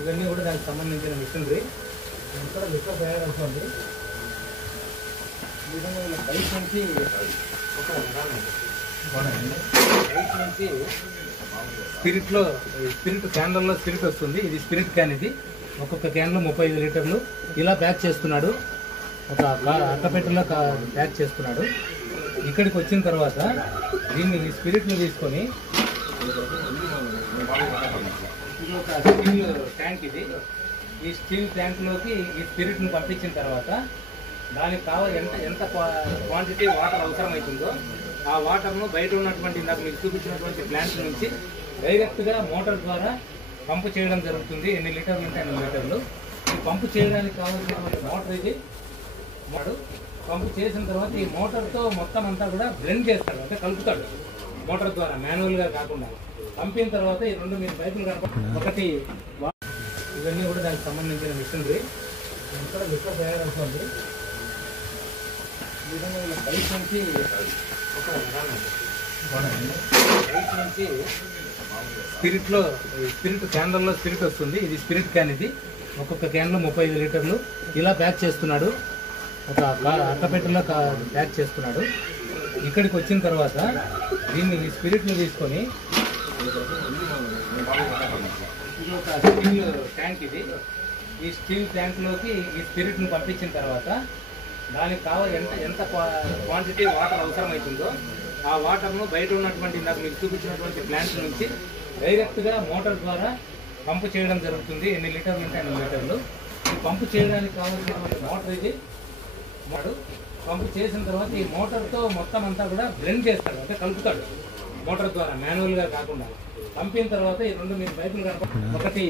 ఇవన్నీ కూడా దానికి సంబంధించిన మిషనరీ ఇక్కడ లిక్కర్ తయారవుతుంది. ఈ విధంగా ఇలా బయట నుంచి బయట నుంచి స్పిరిట్ క్యాన్లలో స్పిరిట్ వస్తుంది. ఇది స్పిరిట్ క్యాన్. ఇది ఒక్కొక్క క్యాన్లో 35 లీటర్లు ఇలా ప్యాక్ చేస్తున్నాడు. ఒక అట్టపెట్టెలో ప్యాక్ చేస్తున్నాడు. ఇక్కడికి వచ్చిన తర్వాత దీన్ని ఈ స్పిరిట్ని తీసుకొని ఇది ఒక స్టీల్ ట్యాంక్. ఇది ఈ స్టీల్ ట్యాంక్లోకి ఈ స్పిరిట్ని పంపించిన తర్వాత దానికి కావాలి ఎంత క్వాంటిటీ వాటర్ అవసరమవుతుందో ఆ వాటర్ను బయట ఉన్నటువంటి నాకు మీకు చూపించినటువంటి ప్లాంట్ నుంచి డైరెక్ట్గా మోటార్ ద్వారా పంపు చేయడం జరుగుతుంది. ఎన్ని లీటర్లు ఉంటే అన్ని లీటర్లు. ఈ పంపు చేయడానికి కావాల్సినటువంటి మోటార్ ఇది. పంపు చేసిన తర్వాత ఈ మోటార్తో మొత్తం అంతా కూడా బ్లెండ్ చేస్తాడు, అంటే కలుపుతాడు మోటార్ ద్వారా, మాన్యువల్గా కాకుండా. పంపిన తర్వాత ఈ రెండు మీరు బయటలు ఒకటి ఇవన్నీ కూడా దానికి సంబంధించిన మిషనరీ ఇక్కడ లిక్కర్ తయారవుతుంది. ఈ విధంగా ఇలా బయట నుంచి బయట నుంచి స్పిరిట్ క్యాన్లలో స్పిరిట్ వస్తుంది. ఇది స్పిరిట్ క్యాన్. ఇది ఒక్కొక్క క్యాన్లో 35 లీటర్లు ఇలా ప్యాక్ చేస్తున్నాడు. ఒక అట్టపెట్టెలో ప్యాక్ చేస్తున్నాడు. ఇక్కడికి వచ్చిన తర్వాత దీన్ని ఈ స్పిరిట్ని తీసుకొని ఇది ఒక స్టీల్ ట్యాంక్. ఇది ఈ స్టీల్ ట్యాంక్లోకి ఈ స్పిరిట్ని పంపించిన తర్వాత దానికి కావాలి ఎంత క్వాంటిటీ వాటర్ అవసరమవుతుందో ఆ వాటర్ను బయట ఉన్నటువంటి నాకు మీకు చూపించినటువంటి ప్లాంట్ నుంచి డైరెక్ట్గా మోటార్ ద్వారా పంపు చేయడం జరుగుతుంది. ఎన్ని లీటర్లు ఉంటే అన్ని లీటర్లు. ఈ పంపు చేయడానికి కావాల్సినటువంటి మోటార్ ఇది. పంపు చేసిన తర్వాత ఈ మోటార్తో మొత్తం అంతా కూడా బ్లెండ్ చేస్తాడు, అంటే కలుపుతాడు మోటార్ ద్వారా, మాన్యువల్గా కాకుండా. పంపిన తర్వాత ఈ రెండు మీరు బయటలు ఒకటి